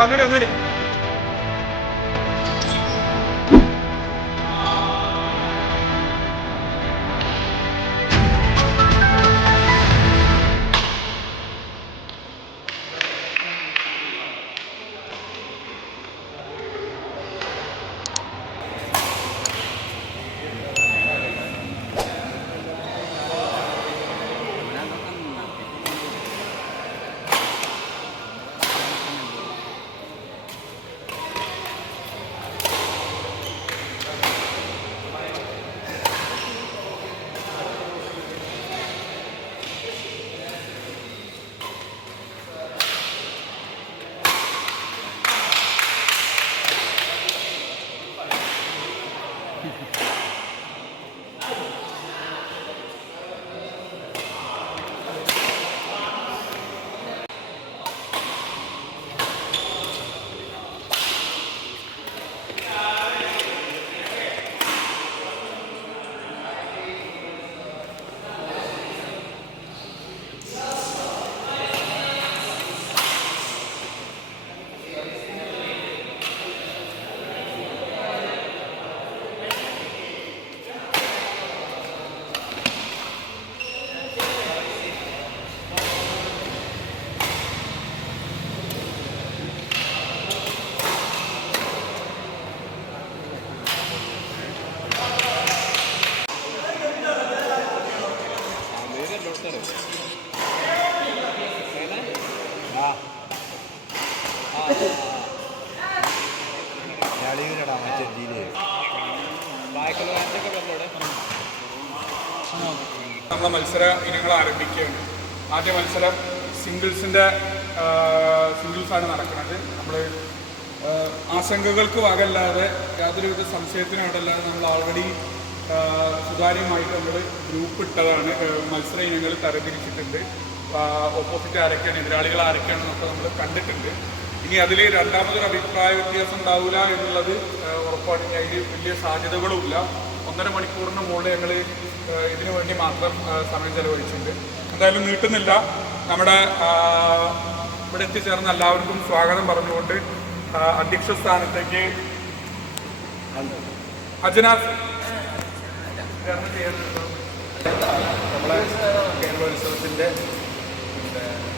ഒന്നുകൂടി നമ്മളെ മത്സര ഇനങ്ങൾ ആരംഭിക്കുകയാണ്. ആദ്യ മത്സരം സിംഗിൾസാണ് നടക്കുന്നത്. നമ്മൾ ആശങ്കകൾക്ക് വകല്ലാതെ യാതൊരുവിധ സംശയത്തിനും അവിടെയല്ലാതെ നമ്മൾ ഓൾറെഡി സുതാര്യമായിട്ട് നമ്മൾ ഗ്രൂപ്പ് ഇട്ടതാണ്. മത്സര ഇനങ്ങൾ തരംതിരിച്ചിട്ടുണ്ട്. ഓപ്പോസിറ്റ് ആരൊക്കെയാണ്, എതിരാളികൾ ആരൊക്കെയാണെന്നൊക്കെ നമ്മൾ കണ്ടിട്ടുണ്ട്. ഇനി അതിൽ രണ്ടാമതൊരു അഭിപ്രായ വ്യത്യാസം ഉണ്ടാവില്ല എന്നുള്ളത് ഉറപ്പാണ്. അതിൽ വലിയ സാധ്യതകളുമില്ല. 1.5 മണിക്കൂറിന് മുകളിൽ ഞങ്ങൾ ഇതിനു വേണ്ടി മാത്രം സമയം ചെലവഴിച്ചിട്ടുണ്ട്. എന്തായാലും നീട്ടുന്നില്ല. നമ്മുടെ ഇവിടെ എത്തിച്ചേർന്ന എല്ലാവർക്കും സ്വാഗതം പറഞ്ഞുകൊണ്ട് അധ്യക്ഷ സ്ഥാനത്തേക്ക് അജനാസ് നമ്മളെ കേരളോത്സവത്തിൻ്റെ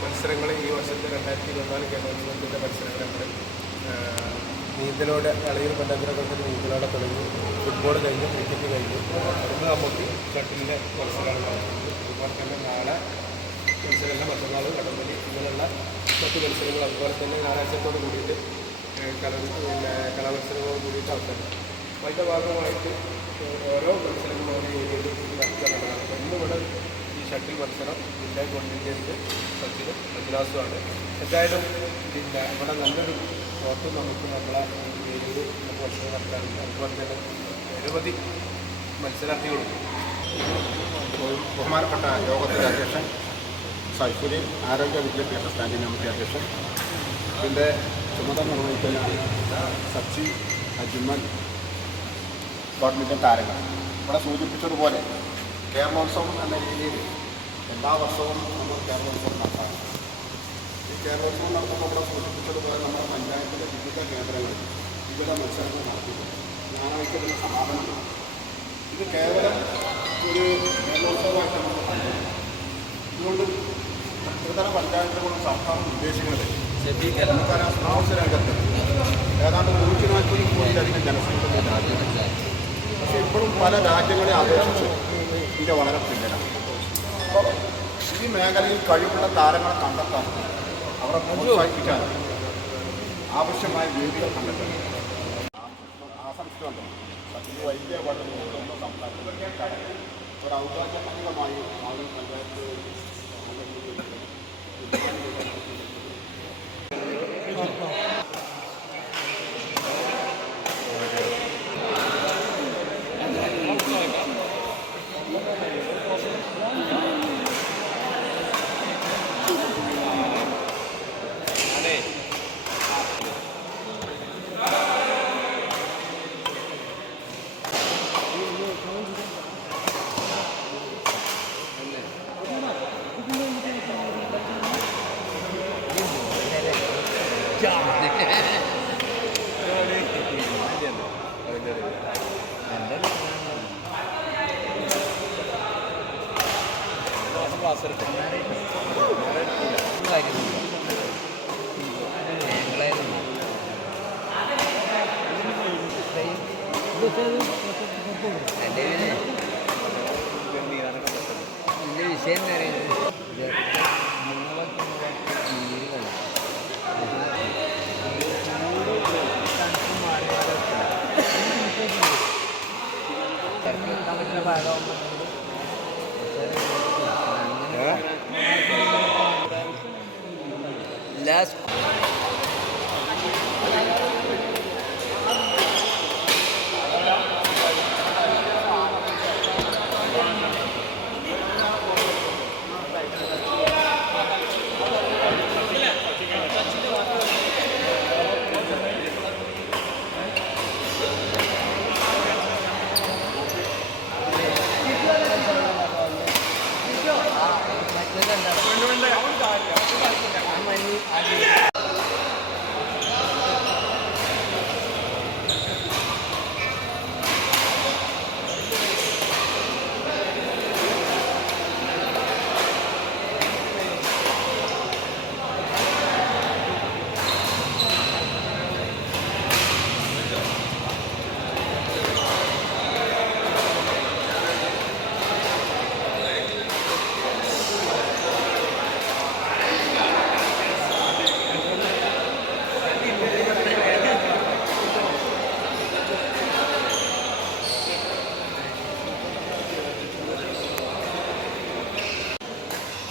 മത്സരങ്ങൾ ഈ വർഷത്തെ 2024 കേരളോത്സവത്തിൻ്റെ മത്സരങ്ങൾ നമ്മൾ നീന്തലോടെ കളിയിൽ പണ്ടാന്തരത്തിൽ നീന്തലോടെ തുടങ്ങി. ഫുട്ബോൾ കഴിഞ്ഞു, ക്രിക്കറ്റ് കഴിഞ്ഞു. ഇന്ന് നമുക്ക് ഷട്ടിലിൻ്റെ മത്സരമാണ് നടക്കുന്നത്. അതുപോലെ തന്നെ നാളെ മത്സരങ്ങൾ, മറ്റന്നാൾ കടമ്പലി, ഇങ്ങനെയുള്ള മറ്റ് മത്സരങ്ങൾ, അതുപോലെ തന്നെ ഞായറാഴ്ചത്തോട് കൂടിയിട്ട് കലാമത്സരങ്ങളോട് കൂടിയിട്ട് അവസരം. അതിൻ്റെ ഭാഗമായിട്ട് ഓരോ മത്സരങ്ങളും ഓരോ ഏരിയയിൽ നടത്താനാണ്. അപ്പോൾ ഇന്നിവിടെ ഈ ഷട്ടിൽ മത്സരം ജില്ലാ കോൺഫിഡൻസ് സച്ചിനും അജിലാസുമാണ്. എന്തായാലും ഇവിടെ നല്ലൊരു തോട്ടും നമുക്ക് നമ്മളെ ഏരിയയിൽ മത്സരം നടത്താറുണ്ട്. അതുപോലെ തന്നെ നിരവധി മത്സരാർത്ഥികളുണ്ട്. ബഹുമാനപ്പെട്ട യോഗത്തിൻ്റെ അധ്യക്ഷൻ സൈഫുദ്ദീൻ, ആരോഗ്യ വിദ്യാഭ്യാസ സ്റ്റാൻഡിംഗ് കമ്മിറ്റി അധ്യക്ഷൻ, ഇതിൻ്റെ ചുമതല നിർവഹിക്കുന്ന സച്ചി, അജ്മൽ, ബാഡ്മിൻ്റൺ താരങ്ങൾ. ഇവിടെ സൂചിപ്പിച്ചതുപോലെ കേരളോത്സവം എന്ന രീതിയിൽ എല്ലാ വർഷവും നമ്മൾ കേരളോത്സവം നടത്താറുണ്ട്. ഈ കേരളോത്സവം നടത്തുമ്പോൾ ഇവിടെ സൂചിപ്പിച്ചതുപോലെ നമ്മുടെ പഞ്ചായത്തിലെ വിവിധ കേന്ദ്രങ്ങളിൽ വിവിധ മത്സരങ്ങൾ നടത്തിയിട്ടുണ്ട്. ഞായറാഴ്ച സമാപനമാണ്. ഇത് കേവലം ഒരു കേരളോത്സവമായിട്ട് നമുക്ക് കണ്ടു. ഇതുകൊണ്ട് ത്രിതല പഞ്ചായത്തുകളും സർക്കാർ ഉദ്ദേശിക്കുന്നത് നമുക്കറിയാം, സ്പോർട്സ് രംഗത്ത് ഏതാണ്ട് 140 കോടിയിലധികം ജനസംഖ്യ രാജ്യമാണ്. പക്ഷേ ഇപ്പോഴും പല രാജ്യങ്ങളെ അപേക്ഷിച്ച് ഇന്ത്യ വളരെ പിന്നിലാണ്. അപ്പോൾ ഈ മേഖലയിൽ കഴിവുള്ള താരങ്ങളെ കണ്ടെത്താൻ, അവരെ പ്രോത്സാഹിപ്പിക്കാൻ ആവശ്യമായ വേദികൾ കണ്ടെത്താൻ ആശംസിച്ചുകൊണ്ട് സച്ചിൻ വൈദ്യ പഠനം സംസാരിക്കാൻ ഒരു ഔദ്യോഗികമായി ആളുകൾ പഞ്ചായത്ത് Yeah. വിഷയം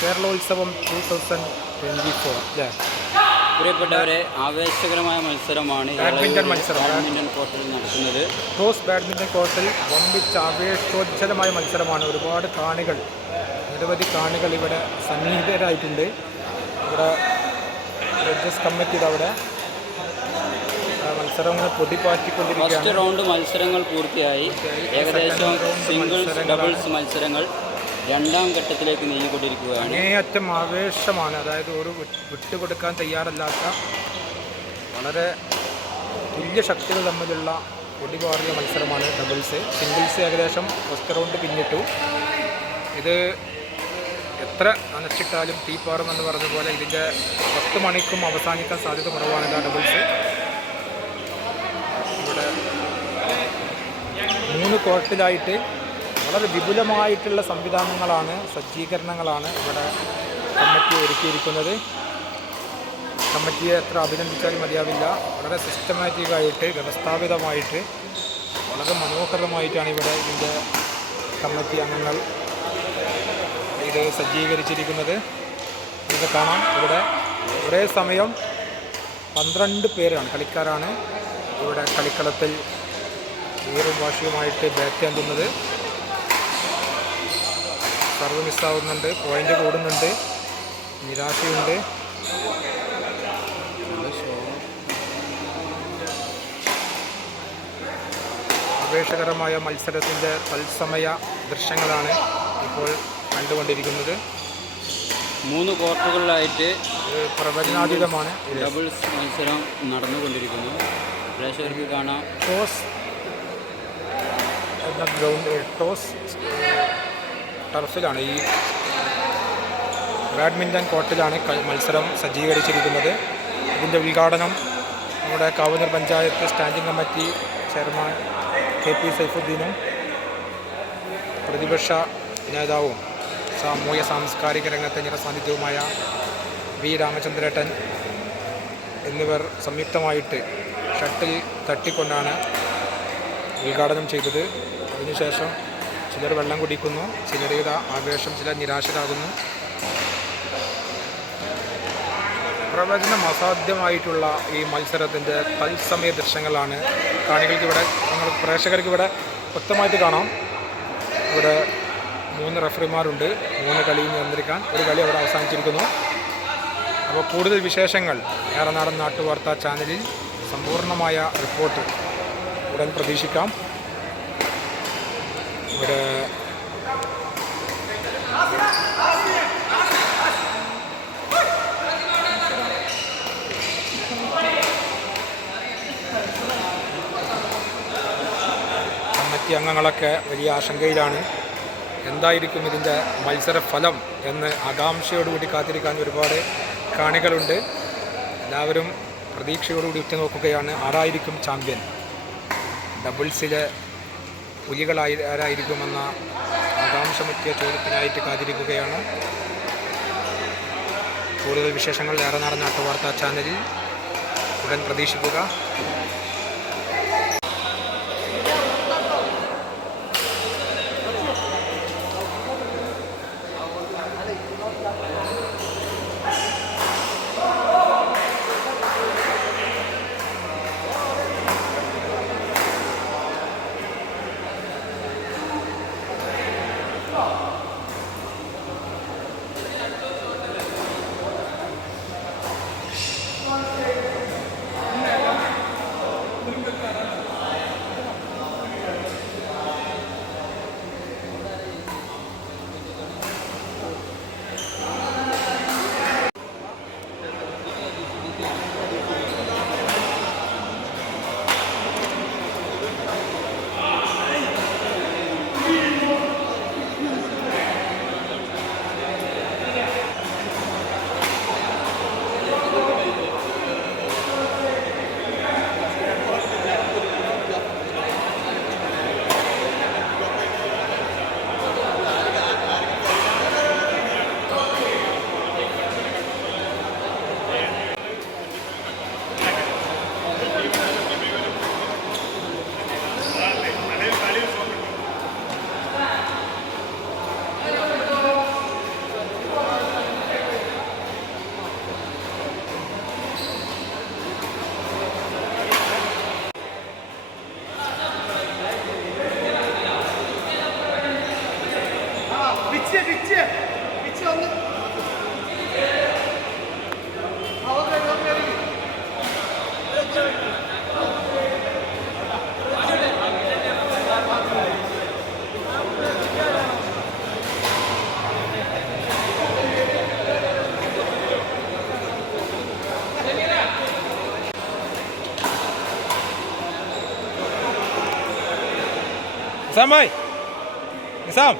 കേരളോത്സവം 2024 അല്ലേ? പ്രിയപ്പെട്ടവരെ, ആവേശകരമായ മത്സരമാണ് ബാഡ്മിൻ്റൺ മത്സരം. ബാഡ്മിൻ്റൺ കോർട്ടിൽ നടക്കുന്നത്. ക്രോസ് ബാഡ്മിൻ്റൺ കോർട്ടിൽ വമ്പിച്ച ആവേശോജ്ജലമായ മത്സരമാണ്. ഒരുപാട് കാണികൾ, നിരവധി കാണികൾ ഇവിടെ സന്നിഹിതരായിട്ടുണ്ട്. ഇവിടെ ജഡ്ജസ് കമ്മിറ്റി അവിടെ മത്സരങ്ങൾ പൊടിപ്പാറ്റിക്കൊണ്ടിരിക്കുകയാണ്. ഫസ്റ്റ് റൗണ്ട് മത്സരങ്ങൾ പൂർത്തിയായി. ഏകദേശം സിംഗിൾസ് ഡബിൾസ് മത്സരങ്ങൾ രണ്ടാം ഘട്ടത്തിലേക്ക് നീങ്ങിക്കൊണ്ടിരിക്കുകയാണ്. അങ്ങേയറ്റം ആവേശമാണ്. അതായത് ഒരു വിട്ടുകൊടുക്കാൻ തയ്യാറല്ലാത്ത വളരെ തുല്യ ശക്തികൾ തമ്മിലുള്ള പൊടിപാറിയ മത്സരമാണ് ഡബിൾസ്. സിംഗിൾസ് ഏകദേശം ഫസ്റ്റ് റൗണ്ട് പിന്നിട്ടു. ഇത് എത്ര അനച്ചിട്ടാലും തീപ്പാറും എന്ന് പറഞ്ഞ പോലെ ഇതിൻ്റെ 10 മണിക്കും അവസാനിക്കാൻ സാധ്യത കുറവാണ് ഡബിൾസ്. ഇവിടെ 3 കോർട്ടിലായിട്ട് വളരെ വിപുലമായിട്ടുള്ള സംവിധാനങ്ങളാണ്, സജ്ജീകരണങ്ങളാണ് ഇവിടെ കമ്മിറ്റി ഒരുക്കിയിരിക്കുന്നത്. കമ്മിറ്റിയെ എത്ര അഭിനന്ദിച്ചാലും മതിയാവില്ല. വളരെ സിസ്റ്റമാറ്റിക്കായിട്ട്, വ്യവസ്ഥാപിതമായിട്ട്, വളരെ മനോഹരമായിട്ടാണ് ഇവിടെ ഇതിൻ്റെ കമ്മിറ്റി അംഗങ്ങൾ ഇത് സജ്ജീകരിച്ചിരിക്കുന്നത്. നമുക്ക് കാണാം, ഇവിടെ ഒരേ സമയം 12 പേരാണ്, കളിക്കാരാണ് ഇവിടെ കളിക്കളത്തിൽ വീറും വാശിയുമായിട്ട് ബാറ്റ് ചെയ്യുന്നത്. സർവ് മിസ്സാവുന്നുണ്ട്, പോയിൻ്റ് കൂടുന്നുണ്ട്, നിരാശയുണ്ട്. ആവേശകരമായ മത്സരത്തിൻ്റെ തത്സമയ ദൃശ്യങ്ങളാണ് ഇപ്പോൾ കണ്ടുകൊണ്ടിരിക്കുന്നത്. 3 കോർട്ടുകളിലായിട്ട് പ്രവചനാതീതമാണ്. ഡബിൾസ് മത്സരം നടന്നുകൊണ്ടിരിക്കുന്നു. പ്രേക്ഷകർക്ക് കാണാം. ടോസ് എന്ന ഗ്രൗണ്ട്, ടോസ് ടർഫിലാണ്, ഈ ബാഡ്മിൻ്റൺ കോർട്ടിലാണ് മത്സരം സജ്ജീകരിച്ചിരിക്കുന്നത്. ഇതിൻ്റെ ഉദ്ഘാടനം നമ്മുടെ Kavanur panchayat standing committee chairman KP സൈഫുദ്ദീനും പ്രതിപക്ഷ നേതാവും സാമൂഹ്യ സാംസ്കാരിക രംഗത്തെ ജനസാന്നിധ്യവുമായ V രാമചന്ദ്രേട്ടൻ എന്നിവർ സംയുക്തമായിട്ട് ഷട്ടിൽ തട്ടിക്കൊണ്ടാണ് ഉദ്ഘാടനം ചെയ്തത്. അതിനുശേഷം ചിലർ വെള്ളം കുടിക്കുന്നു, ചിലരുടെ ആവേശം, ചിലർ നിരാശരാകുന്നു. പ്രവചനം അസാധ്യമായിട്ടുള്ള ഈ മത്സരത്തിൻ്റെ തത്സമയ ദൃശ്യങ്ങളാണ് കാണികൾക്ക് ഇവിടെ, പ്രേക്ഷകർക്ക് ഇവിടെ വ്യക്തമായിട്ട് കാണാം. ഇവിടെ 3 റഫറിമാരുണ്ട്, 3 കളിയും നിയന്ത്രിക്കാൻ. ഒരു കളി അവിടെ അവസാനിച്ചിരിക്കുന്നു. അപ്പോൾ കൂടുതൽ വിശേഷങ്ങൾ ഏറനാടൻ നാട്ടുവാർത്താ ചാനലിൽ സമ്പൂർണ്ണമായ റിപ്പോർട്ട് ഉടൻ പ്രതീക്ഷിക്കാം. ഇവിടെ കമ്മിറ്റി അംഗങ്ങളൊക്കെ വലിയ ആശങ്കയിലാണ്. എന്തായിരിക്കും ഇതിൻ്റെ മത്സരഫലം എന്ന് ആകാംക്ഷയോടുകൂടി കാത്തിരിക്കാൻ ഒരുപാട് കാണികളുണ്ട്. എല്ലാവരും പ്രതീക്ഷയോടുകൂടി ഉറ്റുനോക്കുകയാണ്. ആരായിരിക്കും ചാമ്പ്യൻ? ഡബിൾസിലെ ആരായിരിക്കുമെന്ന ആകാംക്ഷമറ്റിയ ചോദ്യത്തിനായിട്ട് കാത്തിരിക്കുകയാണ്. കൂടുതൽ വിശേഷങ്ങൾ ഏറെ നടന്ന നാട്ടുവാർത്താ ചാനലിൽ ഉടൻ പ്രതീക്ഷിക്കുക. നിസാം ഭായ്, നിസാം